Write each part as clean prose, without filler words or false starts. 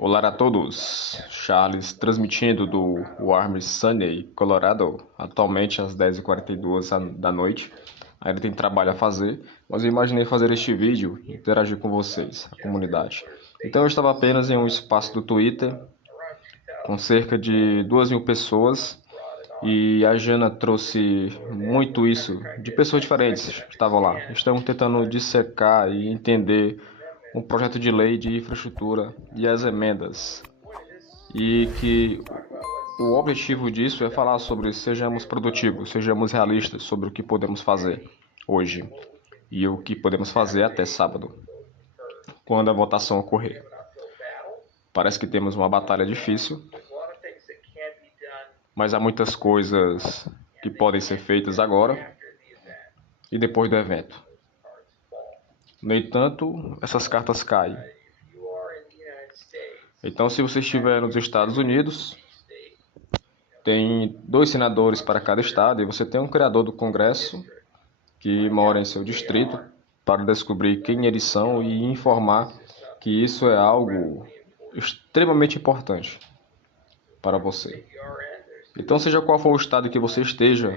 Olá a todos, Charles transmitindo do Warm Sunny, Colorado, atualmente às 10h42 da noite. Ainda tem trabalho a fazer, mas eu imaginei fazer este vídeo e interagir com vocês, a comunidade. Então eu estava apenas em um espaço do Twitter, com cerca de 2.000 pessoas, e a Jana trouxe muito isso, de pessoas diferentes que estavam lá. Estão tentando dissecar e entender um projeto de lei de infraestrutura e as emendas. E que o objetivo disso é falar sobre sejamos produtivos, sejamos realistas sobre o que podemos fazer hoje e o que podemos fazer até sábado, quando a votação ocorrer. Parece que temos uma batalha difícil, mas há muitas coisas que podem ser feitas agora e depois do evento. No entanto, essas cartas caem. Então, se você estiver nos Estados Unidos, tem 2 senadores para cada estado e você tem um criador do Congresso que mora em seu distrito para descobrir quem eles são e informar que isso é algo extremamente importante para você. Então, seja qual for o estado que você esteja,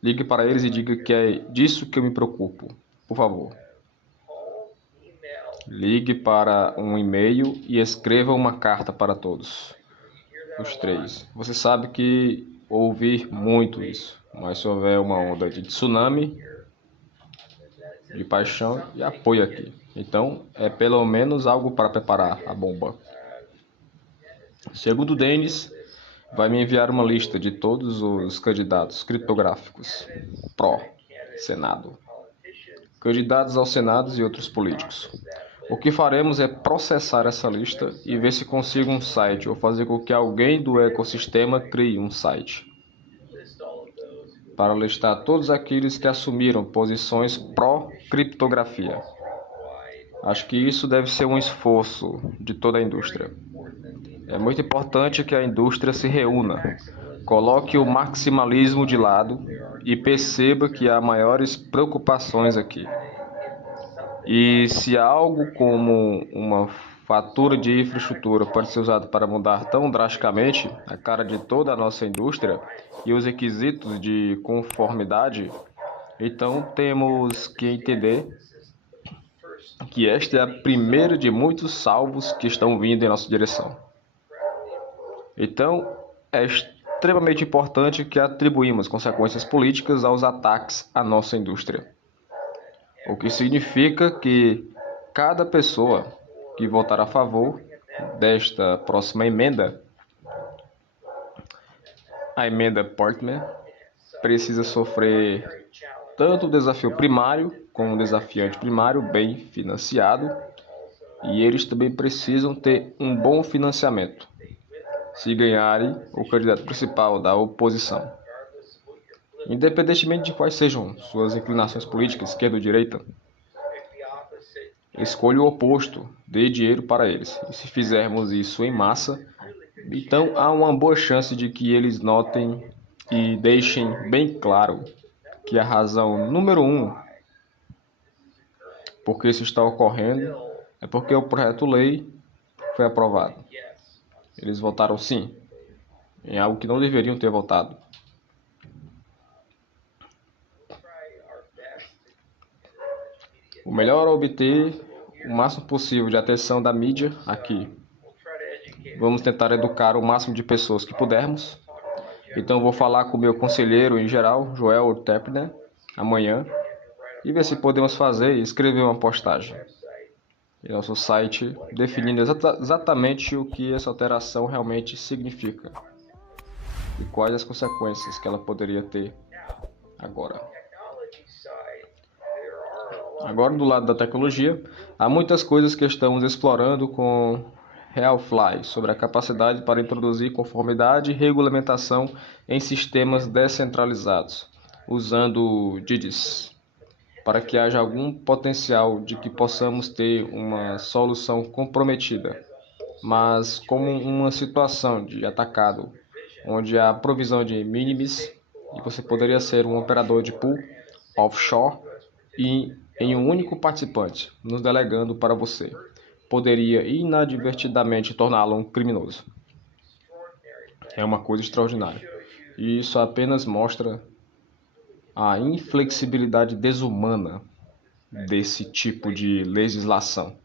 ligue para eles e diga que é disso que eu me preocupo. Por favor. Ligue para um e-mail e escreva uma carta para todos. Os 3. Você sabe que ouvi muito isso, mas se houver uma onda de tsunami, de paixão e apoio aqui. Então, é pelo menos algo para preparar a bomba. Segundo Denis, vai me enviar uma lista de todos os candidatos criptográficos pró-Senado, candidatos ao Senado e outros políticos. O que faremos é processar essa lista e ver se consigo um site ou fazer com que alguém do ecossistema crie um site para listar todos aqueles que assumiram posições pró-criptografia. Acho que isso deve ser um esforço de toda a indústria. É muito importante que a indústria se reúna, coloque o maximalismo de lado e perceba que há maiores preocupações aqui. E se algo como uma fatura de infraestrutura pode ser usado para mudar tão drasticamente a cara de toda a nossa indústria e os requisitos de conformidade, então temos que entender que esta é a primeira de muitos salvos que estão vindo em nossa direção. Então, é extremamente importante que atribuímos consequências políticas aos ataques à nossa indústria. O que significa que cada pessoa que votar a favor desta próxima emenda, a emenda Portman, precisa sofrer tanto o desafio primário como o desafiante primário bem financiado, e eles também precisam ter um bom financiamento se ganharem o candidato principal da oposição. Independentemente de quais sejam suas inclinações políticas, esquerda ou direita, escolha o oposto, dê dinheiro para eles. E se fizermos isso em massa, então há uma boa chance de que eles notem e deixem bem claro que a razão número 1 por que isso está ocorrendo é porque o projeto-lei foi aprovado. Eles votaram sim, em algo que não deveriam ter votado. O melhor é obter o máximo possível de atenção da mídia aqui. Vamos tentar educar o máximo de pessoas que pudermos. Então vou falar com o meu conselheiro em geral, Joel Tepner, amanhã, e ver se podemos fazer e escrever uma postagem em nosso site definindo exatamente o que essa alteração realmente significa e quais as consequências que ela poderia ter agora. Agora, do lado da tecnologia, há muitas coisas que estamos explorando com Realfly sobre a capacidade para introduzir conformidade e regulamentação em sistemas descentralizados, usando DIDs, para que haja algum potencial de que possamos ter uma solução comprometida, mas como uma situação de atacado, onde há provisão de minimis e você poderia ser um operador de pool offshore e em um único participante, nos delegando para você. poderia inadvertidamente torná-lo um criminoso. É uma coisa extraordinária. E isso apenas mostra a inflexibilidade desumana desse tipo de legislação.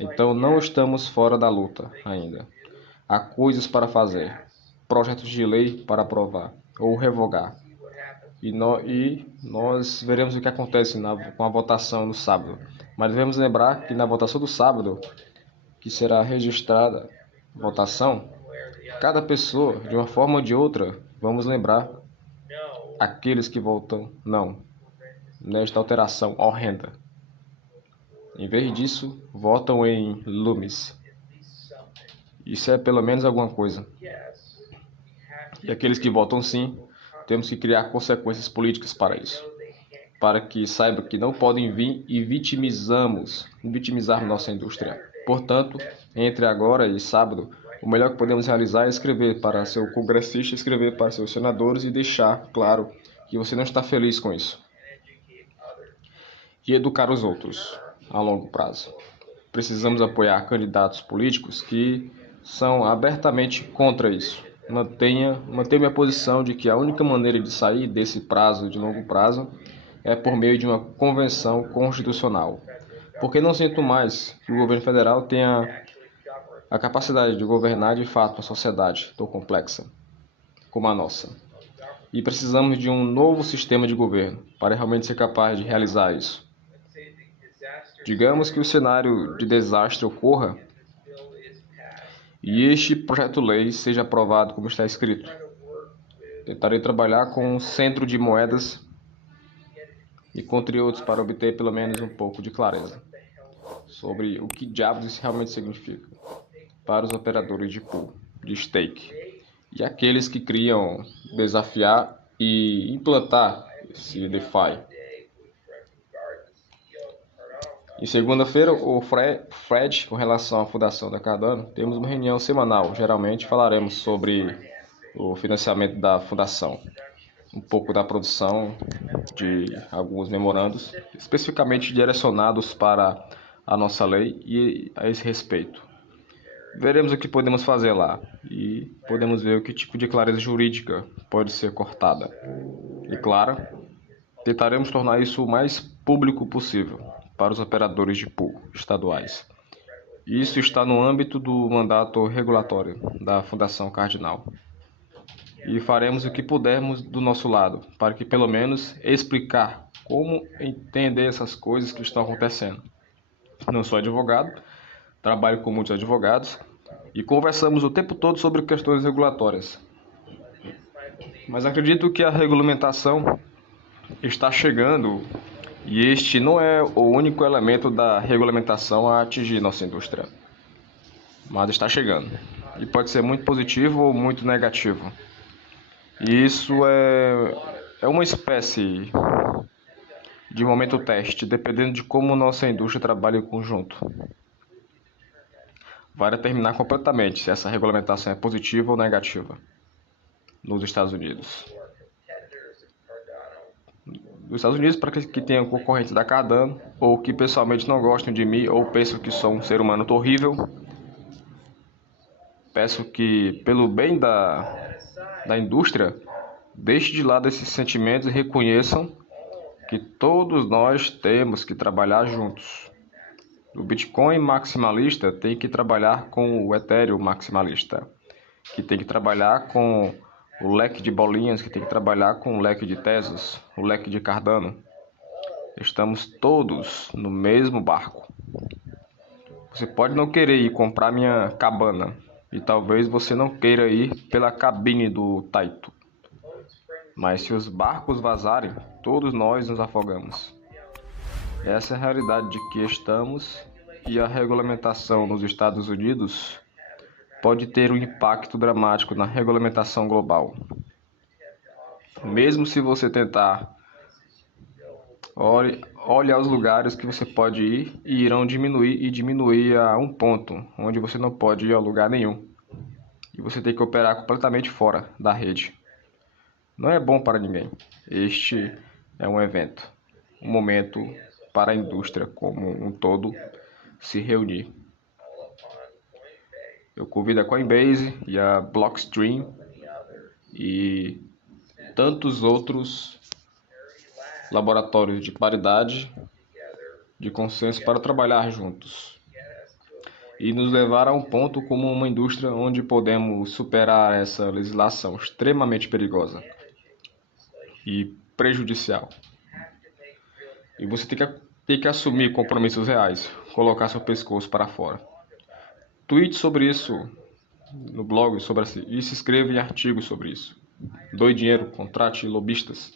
Então não estamos fora da luta ainda. Há coisas para fazer, projetos de lei para aprovar ou revogar. E nós veremos o que acontece com a votação no sábado. Mas devemos lembrar que na votação do sábado, que será registrada a votação, cada pessoa, de uma forma ou de outra, vamos lembrar aqueles que votam não nesta alteração horrenda. Em vez disso, votam em Loomis. Isso é pelo menos alguma coisa. E aqueles que votam sim, temos que criar consequências políticas para isso. Para que saibam que não podem vir e vitimizar nossa indústria. Portanto, entre agora e sábado, o melhor que podemos realizar é escrever para seu congressista, escrever para seus senadores e deixar claro que você não está feliz com isso. E educar os outros a longo prazo. Precisamos apoiar candidatos políticos que são abertamente contra isso. Mantenha minha posição de que a única maneira de sair desse prazo de longo prazo é por meio de uma convenção constitucional. Porque não sinto mais que o governo federal tenha a capacidade de governar de fato uma sociedade tão complexa como a nossa. E precisamos de um novo sistema de governo para realmente ser capaz de realizar isso. Digamos que o cenário de desastre ocorra e este projeto-lei seja aprovado como está escrito. Tentarei trabalhar com um centro de moedas e contributos para obter pelo menos um pouco de clareza sobre o que diabos isso realmente significa para os operadores de pool, de stake e aqueles que criam, desafiar e implantar esse DeFi. Em segunda-feira, o Fred, com relação à fundação da Cardano, temos uma reunião semanal. Geralmente falaremos sobre o financiamento da fundação, um pouco da produção de alguns memorandos, especificamente direcionados para a nossa lei e a esse respeito. Veremos o que podemos fazer lá e podemos ver o que tipo de clareza jurídica pode ser cortada. E claro, tentaremos tornar isso o mais público possível para os operadores de pool estaduais. Isso está no âmbito do mandato regulatório da Fundação Cardinal. E faremos o que pudermos do nosso lado, para que pelo menos explicar como entender essas coisas que estão acontecendo. Não sou advogado, trabalho com muitos advogados e conversamos o tempo todo sobre questões regulatórias. Mas acredito que a regulamentação está chegando e este não é o único elemento da regulamentação a atingir nossa indústria. Mas está chegando. E pode ser muito positivo ou muito negativo. E isso é uma espécie de momento teste, dependendo de como nossa indústria trabalha em conjunto. Vai determinar completamente se essa regulamentação é positiva ou negativa nos Estados Unidos. Nos Estados Unidos, para aqueles que tenham concorrentes da Cardano, ou que pessoalmente não gostam de mim, ou pensam que sou um ser humano horrível, peço que, pelo bem da indústria, deixe de lado esses sentimentos e reconheçam que todos nós temos que trabalhar juntos. O Bitcoin maximalista tem que trabalhar com o Ethereum maximalista, que tem que trabalhar com o leque de bolinhas, que tem que trabalhar com o leque de Tesos, o leque de Cardano. Estamos todos no mesmo barco. Você pode não querer ir comprar minha cabana, e talvez você não queira ir pela cabine do Taito. Mas se os barcos vazarem, todos nós nos afogamos. Essa é a realidade de que estamos, e a regulamentação nos Estados Unidos pode ter um impacto dramático na regulamentação global. Mesmo se você tentar, olhe aos lugares que você pode ir e irão diminuir a um ponto, onde você não pode ir a lugar nenhum. E você tem que operar completamente fora da rede. Não é bom para ninguém. Este é um evento, um momento para a indústria como um todo se reunir. Eu convido a Coinbase e a Blockstream e tantos outros laboratórios de paridade, de consenso para trabalhar juntos e nos levar a um ponto como uma indústria onde podemos superar essa legislação extremamente perigosa e prejudicial. E você tem que assumir compromissos reais, colocar seu pescoço para fora. Tweete sobre isso no blog sobre isso e se inscreva em artigos sobre isso. Doe dinheiro, contrate lobistas.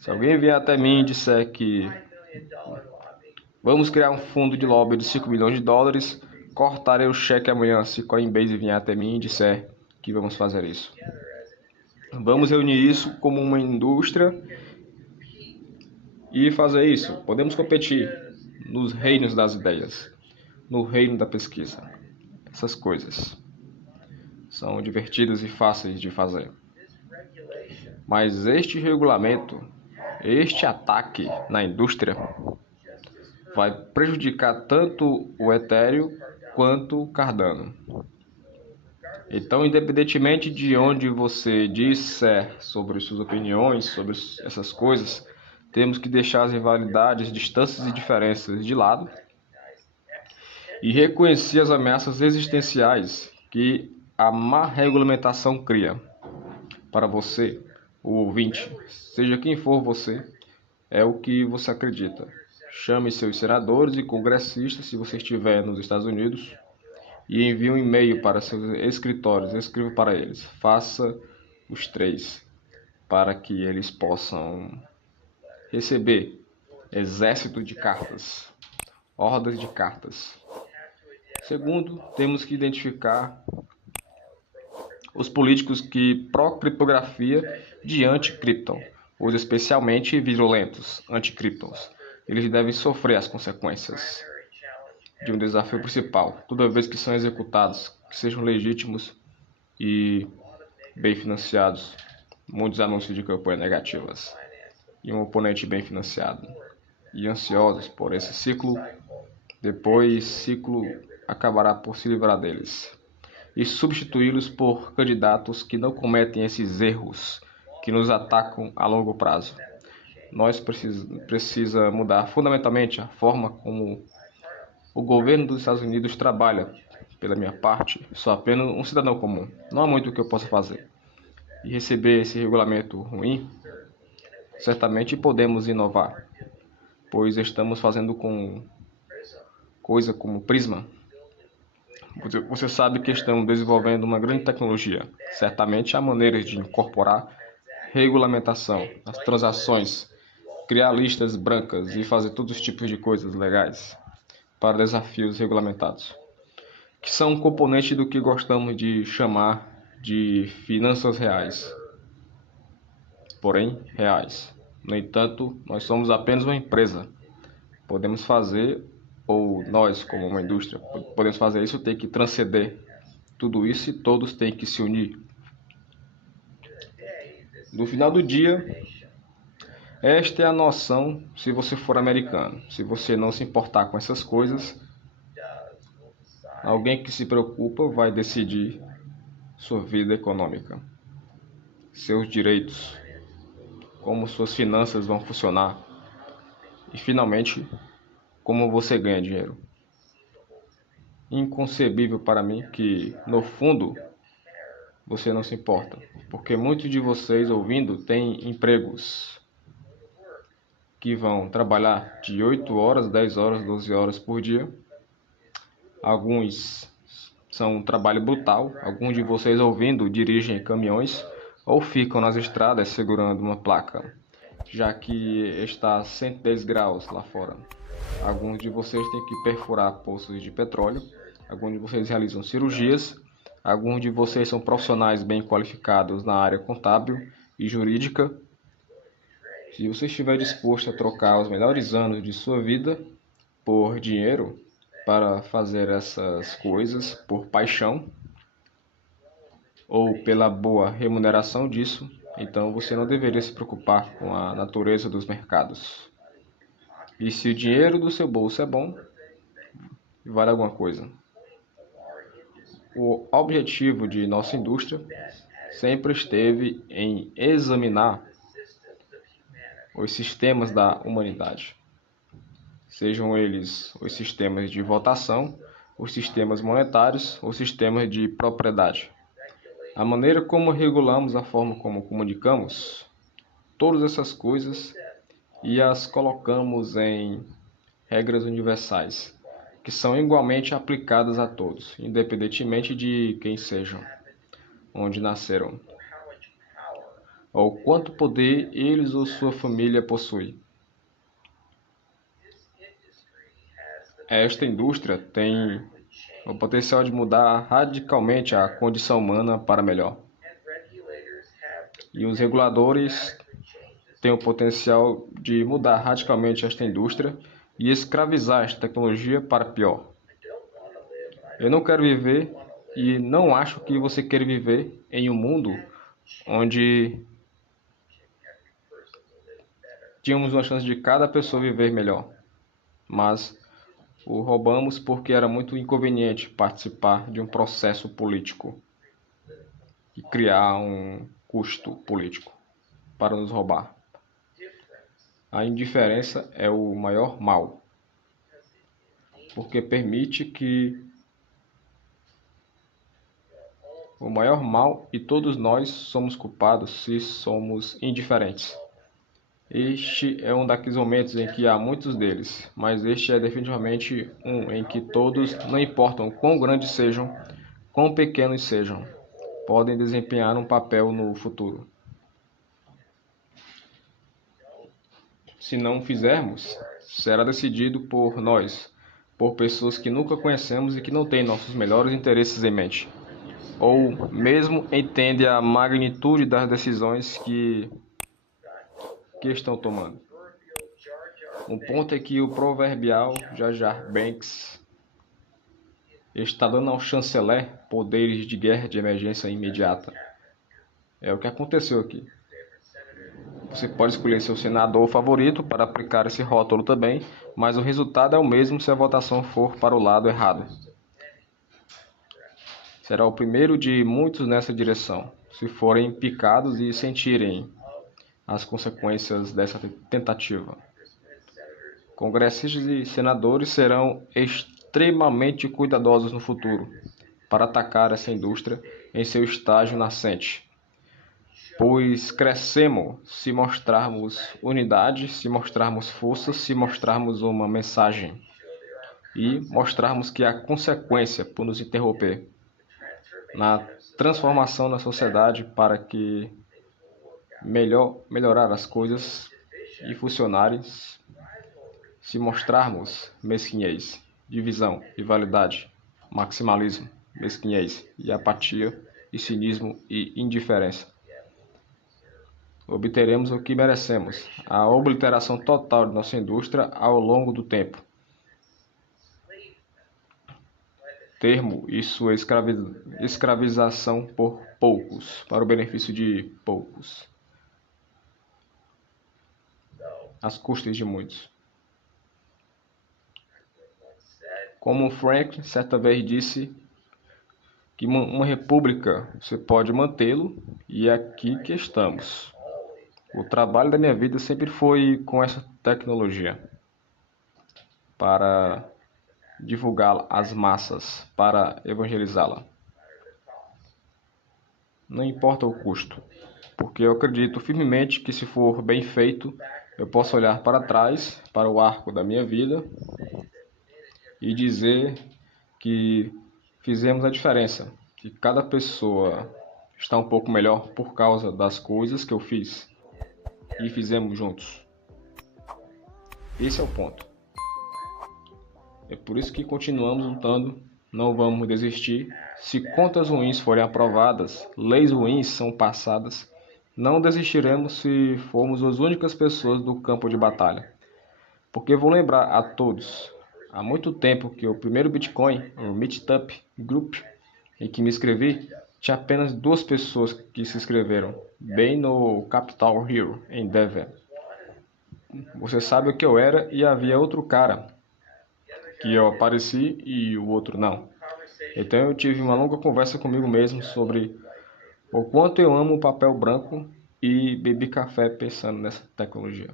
Se alguém vier até mim e disser que vamos criar um fundo de lobby de 5 milhões de dólares, cortarei o cheque amanhã se Coinbase vier até mim e disser que vamos fazer isso. Vamos reunir isso como uma indústria e fazer isso. Podemos competir nos reinos das ideias, no reino da pesquisa. Essas coisas são divertidas e fáceis de fazer. Mas este regulamento, este ataque na indústria, vai prejudicar tanto o Ethereum quanto o Cardano. Então, independentemente de onde você disser sobre suas opiniões, sobre essas coisas, temos que deixar as rivalidades, distâncias e diferenças de lado e reconhecer as ameaças existenciais que a má regulamentação cria para você, o ouvinte, seja quem for você, é o que você acredita. Chame seus senadores e congressistas se você estiver nos Estados Unidos e envie um e-mail para seus escritórios. Escreva para eles. Faça os 3 para que eles possam receber exército de cartas, hordas de cartas. Segundo, temos que identificar os políticos que pró-criptografia de anti-cripton, os especialmente virulentos anti-criptons. Eles devem sofrer as consequências de um desafio principal, toda vez que são executados, que sejam legítimos e bem financiados. Muitos anúncios de campanha negativas e um oponente bem financiado. E ansiosos por esse ciclo, depois ciclo acabará por se livrar deles e substituí-los por candidatos que não cometem esses erros que nos atacam a longo prazo. Nós precisa mudar fundamentalmente a forma como o governo dos Estados Unidos trabalha. Pela minha parte, sou apenas um cidadão comum. Não há muito o que eu possa fazer. E receber esse regulamento ruim, certamente podemos inovar, pois estamos fazendo com coisa como Prisma. Você sabe que estamos desenvolvendo uma grande tecnologia. Certamente há maneiras de incorporar regulamentação nas transações, criar listas brancas e fazer todos os tipos de coisas legais para desafios regulamentados, que são um componente do que gostamos de chamar de finanças reais, porém reais. No entanto, nós somos apenas uma empresa. Podemos fazer, ou nós, como uma indústria, podemos fazer isso, tem que transcender tudo isso e todos têm que se unir. No final do dia, esta é a noção se você for americano. Se você não se importar com essas coisas, alguém que se preocupa vai decidir sua vida econômica, seus direitos, como suas finanças vão funcionar e, finalmente, como você ganha dinheiro. Inconcebível para mim que, no fundo, você não se importa, porque muitos de vocês ouvindo têm empregos que vão trabalhar de 8 horas, 10 horas, 12 horas por dia. Alguns são um trabalho brutal. Alguns de vocês ouvindo dirigem caminhões ou ficam nas estradas segurando uma placa, já que está 110 graus lá fora. Alguns de vocês têm que perfurar poços de petróleo. Alguns de vocês realizam cirurgias. Alguns de vocês são profissionais bem qualificados na área contábil e jurídica. Se você estiver disposto a trocar os melhores anos de sua vida por dinheiro para fazer essas coisas por paixão ou pela boa remuneração disso, então você não deveria se preocupar com a natureza dos mercados. E se o dinheiro do seu bolso é bom, vale alguma coisa. O objetivo de nossa indústria sempre esteve em examinar os sistemas da humanidade, sejam eles os sistemas de votação, os sistemas monetários, os sistemas de propriedade. A maneira como regulamos a forma como comunicamos, todas essas coisas e as colocamos em regras universais, que são igualmente aplicadas a todos, independentemente de quem sejam, onde nasceram, ou quanto poder eles ou sua família possuem. Esta indústria tem o potencial de mudar radicalmente a condição humana para melhor. E os reguladores têm o potencial de mudar radicalmente esta indústria e escravizar esta tecnologia para pior. Eu não quero viver e não acho que você quer viver em um mundo onde tínhamos uma chance de cada pessoa viver melhor, mas o roubamos porque era muito inconveniente participar de um processo político e criar um custo político para nos roubar. A indiferença é o maior mal, porque permite que o maior mal e todos nós somos culpados se somos indiferentes. Este é um daqueles momentos em que há muitos deles, mas este é definitivamente um em que todos, não importam quão grandes sejam, quão pequenos sejam, podem desempenhar um papel no futuro. Se não fizermos, será decidido por nós, por pessoas que nunca conhecemos e que não têm nossos melhores interesses em mente, ou mesmo entendem a magnitude das decisões que estão tomando. Um ponto é que o proverbial Jar Jar Binks está dando ao chanceler poderes de guerra de emergência imediata. É o que aconteceu aqui. Você pode escolher seu senador favorito para aplicar esse rótulo também, mas o resultado é o mesmo se a votação for para o lado errado. Será o primeiro de muitos nessa direção, se forem picados e sentirem as consequências dessa tentativa. Congressistas e senadores serão extremamente cuidadosos no futuro para atacar essa indústria em seu estágio nascente, pois crescemos se mostrarmos unidade, se mostrarmos força, se mostrarmos uma mensagem e mostrarmos que há consequência por nos interromper na transformação da sociedade para que melhorar as coisas e funcionarem. Se mostrarmos mesquinhez, divisão, rivalidade, maximalismo, mesquinhez e apatia, e cinismo e indiferença, obteremos o que merecemos, a obliteração total de nossa indústria ao longo do tempo. Termo e sua escravização por poucos, para o benefício de poucos, às custas de muitos. Como Franklin certa vez disse que uma república você pode mantê-lo, e é aqui que estamos. O trabalho da minha vida sempre foi com essa tecnologia, para divulgá-la às massas, para evangelizá-la. Não importa o custo, porque eu acredito firmemente que se for bem feito, eu posso olhar para trás, para o arco da minha vida, e dizer que fizemos a diferença, que cada pessoa está um pouco melhor por causa das coisas que eu fiz e fizemos juntos. Esse é o ponto. É por isso que continuamos lutando, não vamos desistir. Se contas ruins forem aprovadas, leis ruins são passadas, não desistiremos se formos as únicas pessoas do campo de batalha. Porque vou lembrar a todos, há muito tempo que o primeiro Bitcoin, o Meetup Group, em que me inscrevi, tinha apenas 2 pessoas que se inscreveram, bem no Capitol Hill, em Denver. você sabe o que eu era e havia outro cara, que eu apareci e o outro não. Então eu tive uma longa conversa comigo mesmo sobre o quanto eu amo o papel branco e bebi café pensando nessa tecnologia.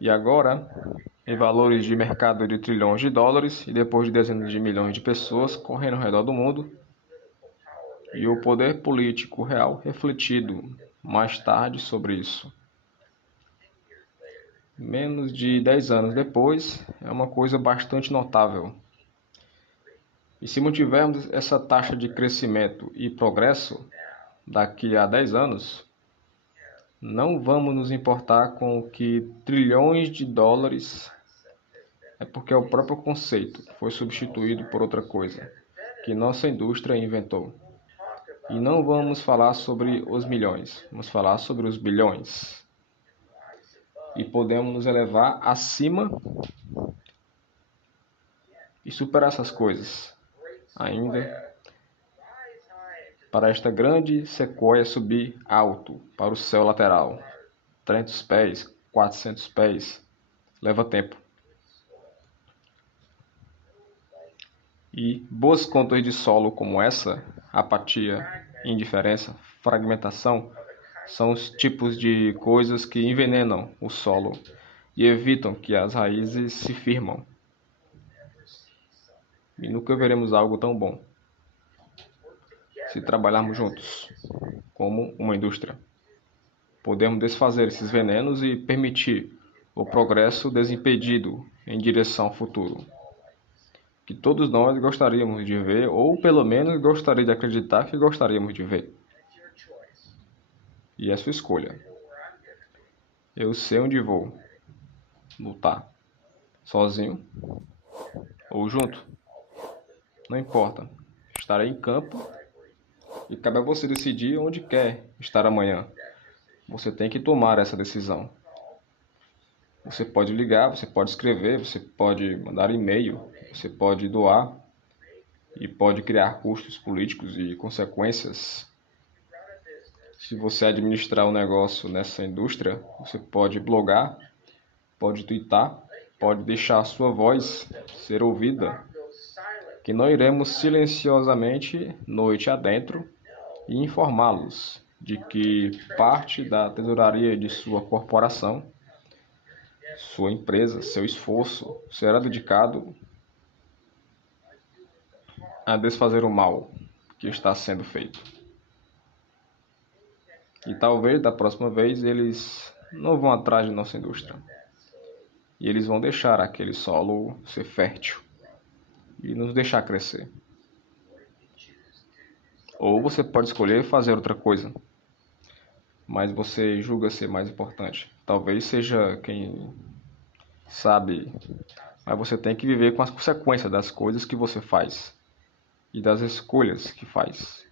E agora, em valores de mercado de trilhões de dólares e depois de dezenas de milhões de pessoas correndo ao redor do mundo, e o poder político real refletido mais tarde sobre isso. Menos de 10 anos depois, é uma coisa bastante notável. E se mantivermos essa taxa de crescimento e progresso daqui a 10 anos, não vamos nos importar com o que trilhões de dólares é porque o próprio conceito foi substituído por outra coisa que nossa indústria inventou. E não vamos falar sobre os milhões, vamos falar sobre os bilhões. E podemos nos elevar acima e superar essas coisas. Ainda para esta grande sequoia subir alto para o céu lateral. 300 pés, 400 pés, leva tempo. E boas contas de solo como essa, apatia, indiferença, fragmentação, são os tipos de coisas que envenenam o solo e evitam que as raízes se firmam. E nunca veremos algo tão bom se trabalharmos juntos, como uma indústria. Podemos desfazer esses venenos e permitir o progresso desimpedido em direção ao futuro, que todos nós gostaríamos de ver, ou pelo menos gostaria de acreditar que gostaríamos de ver. E é sua escolha. Eu sei onde vou lutar, sozinho ou junto, não importa. Estarei em campo e cabe a você decidir onde quer estar amanhã. Você tem que tomar essa decisão. Você pode ligar, você pode escrever, você pode mandar e-mail, você pode doar e pode criar custos políticos e consequências. Se você administrar o negócio nessa indústria, você pode blogar, pode twittar, pode deixar a sua voz ser ouvida, que não iremos silenciosamente, noite adentro, e informá-los de que parte da tesouraria de sua corporação, sua empresa, seu esforço será dedicado a desfazer o mal que está sendo feito. E talvez da próxima vez eles não vão atrás de nossa indústria. E eles vão deixar aquele solo ser fértil e nos deixar crescer. Ou você pode escolher fazer outra coisa, mas você julga ser mais importante. Talvez seja quem sabe, mas você tem que viver com as consequências das coisas que você faz e das escolhas que faz.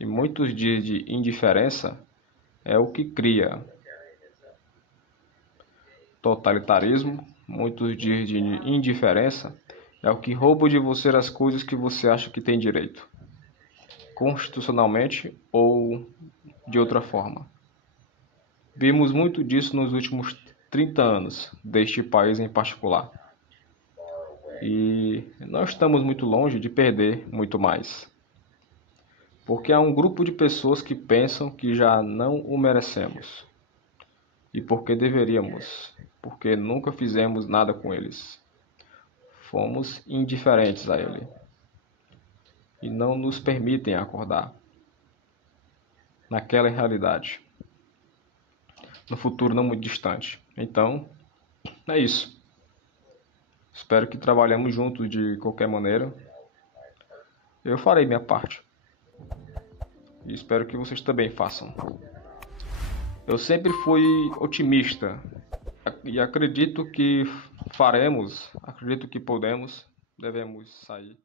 E muitos dias de indiferença é o que cria totalitarismo, muitos dias de indiferença é o que rouba de você as coisas que você acha que tem direito, constitucionalmente ou de outra forma. Vimos muito disso nos últimos 30 anos, deste país em particular. E nós estamos muito longe de perder muito mais. Porque há um grupo de pessoas que pensam que já não o merecemos. E porque deveríamos, porque nunca fizemos nada com eles. Fomos indiferentes a ele. E não nos permitem acordar naquela realidade, no futuro não muito distante. Então, é isso. Espero que trabalhemos juntos de qualquer maneira. Eu farei minha parte. E espero que vocês também façam. Eu sempre fui otimista e acredito que faremos, acredito que podemos, devemos sair